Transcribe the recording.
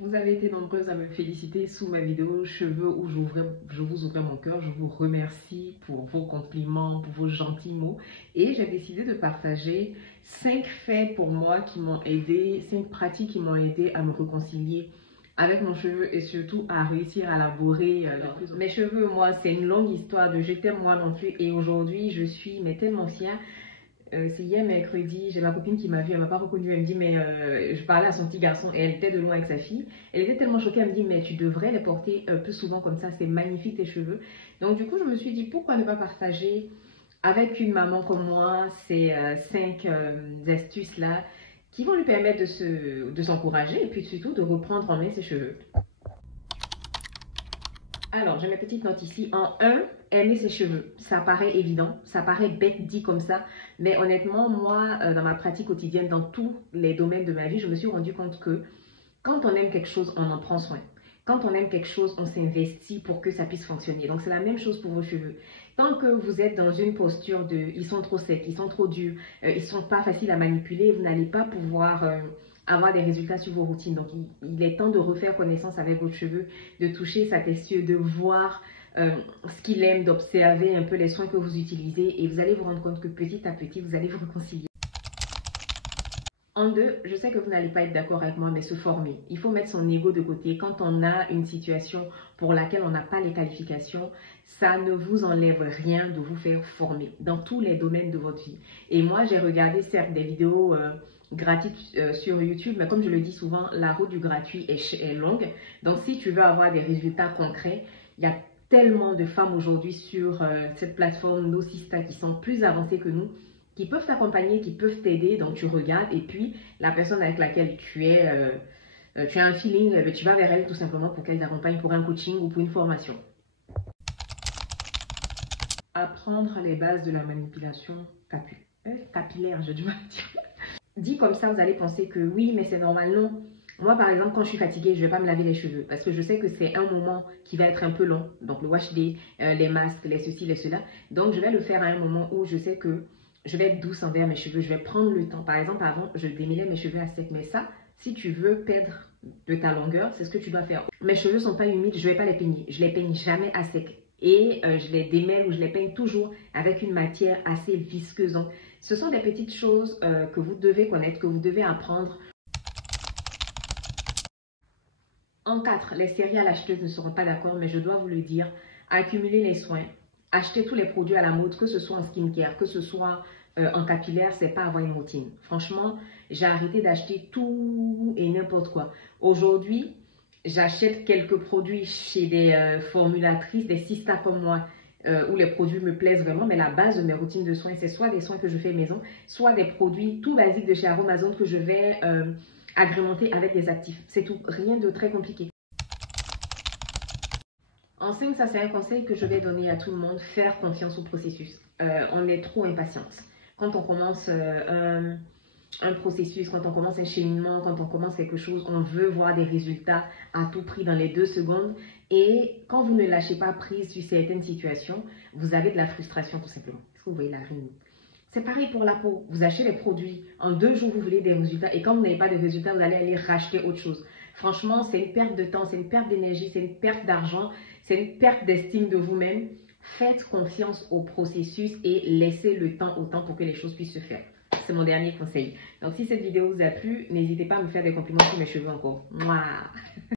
Vous avez été nombreuses à me féliciter sous ma vidéo cheveux où je vous ouvrais mon cœur. Je vous remercie pour vos compliments, pour vos gentils mots. Et j'ai décidé de partager 5 faits pour moi qui m'ont aidé, 5 pratiques qui m'ont aidé à me réconcilier avec mon cheveu et surtout à réussir à labourer mes cheveux. Moi, c'est une longue histoire de je t'aime moi non plus. Et aujourd'hui, je suis mais tellement fière. C'est hier mercredi, j'ai ma copine qui m'a vue, elle m'a pas reconnue, elle me dit mais je parlais à son petit garçon et elle était de loin avec sa fille. Elle était tellement choquée, elle me dit mais tu devrais les porter plus souvent comme ça, c'est magnifique tes cheveux. Donc du coup je me suis dit pourquoi ne pas partager avec une maman comme moi ces 5 astuces là qui vont lui permettre de s'encourager et puis surtout de reprendre en main ses cheveux. Alors, j'ai mes petites notes ici. En 1, aimer ses cheveux. Ça paraît évident, ça paraît bête dit comme ça. Mais honnêtement, moi, dans ma pratique quotidienne, dans tous les domaines de ma vie, je me suis rendu compte que quand on aime quelque chose, on en prend soin. Quand on aime quelque chose, on s'investit pour que ça puisse fonctionner. Donc, c'est la même chose pour vos cheveux. Tant que vous êtes dans une posture de « ils sont trop secs, ils sont trop durs, ils ne sont pas faciles à manipuler », vous n'allez pas pouvoir avoir des résultats sur vos routines. Donc, il est temps de refaire connaissance avec vos cheveux, de toucher sa texture, de voir ce qu'il aime, d'observer un peu les soins que vous utilisez et vous allez vous rendre compte que petit à petit, vous allez vous réconcilier. En 2, je sais que vous n'allez pas être d'accord avec moi, mais se former. Il faut mettre son ego de côté. Quand on a une situation pour laquelle on n'a pas les qualifications, ça ne vous enlève rien de vous faire former dans tous les domaines de votre vie. Et moi, j'ai regardé certes des vidéos gratuites sur YouTube, mais comme je le dis souvent, la route du gratuit est longue. Donc, si tu veux avoir des résultats concrets, il y a tellement de femmes aujourd'hui sur cette plateforme Nocista qui sont plus avancées que nous, qui peuvent t'accompagner, qui peuvent t'aider. Donc, tu regardes et puis la personne avec laquelle tu as un feeling, tu vas vers elle tout simplement pour qu'elle t'accompagne pour un coaching ou pour une formation. Apprendre les bases de la manipulation capillaire, j'ai du mal à dire. Dit comme ça, vous allez penser que oui, mais c'est normal. Non. Moi, par exemple, quand je suis fatiguée, je ne vais pas me laver les cheveux parce que je sais que c'est un moment qui va être un peu long. Donc, le wash day, les masques, les ceci, les cela. Donc, je vais le faire à un moment où je sais que je vais être douce envers mes cheveux. Je vais prendre le temps. Par exemple, avant, je démêlais mes cheveux à sec. Mais ça, si tu veux perdre de ta longueur, c'est ce que tu dois faire. Mes cheveux ne sont pas humides, je ne vais pas les peigner. Je ne les peigne jamais à sec. Et je les démêle ou je les peigne toujours avec une matière assez visqueuse. Donc, ce sont des petites choses que vous devez connaître, que vous devez apprendre. En 4, les céréales acheteuses ne seront pas d'accord, mais je dois vous le dire, accumuler les soins, acheter tous les produits à la mode, que ce soit en skincare, que ce soit en capillaire, c'est pas avoir une routine. Franchement, j'ai arrêté d'acheter tout et n'importe quoi. Aujourd'hui, j'achète quelques produits chez des formulatrices, des sistas comme moi, où les produits me plaisent vraiment, mais la base de mes routines de soins, c'est soit des soins que je fais maison, soit des produits tout basiques de chez Aromazone que je vais agrémenter avec des actifs. C'est tout, rien de très compliqué. En 5, ça c'est un conseil que je vais donner à tout le monde, faire confiance au processus. On est trop impatiente. Quand on commence un processus, quand on commence un cheminement, quand on commence quelque chose, on veut voir des résultats à tout prix dans les 2 secondes. Et quand vous ne lâchez pas prise sur certaines situations, vous avez de la frustration tout simplement. Est-ce que vous voyez la rime? C'est pareil pour la peau. Vous achetez les produits, en 2 jours vous voulez des résultats et quand vous n'avez pas de résultats, vous allez aller racheter autre chose. Franchement, c'est une perte de temps, c'est une perte d'énergie, c'est une perte d'argent, c'est une perte d'estime de vous-même. Faites confiance au processus et laissez le temps au temps pour que les choses puissent se faire. C'est mon dernier conseil. Donc, si cette vidéo vous a plu, n'hésitez pas à me faire des compliments sur mes cheveux encore. Mouah.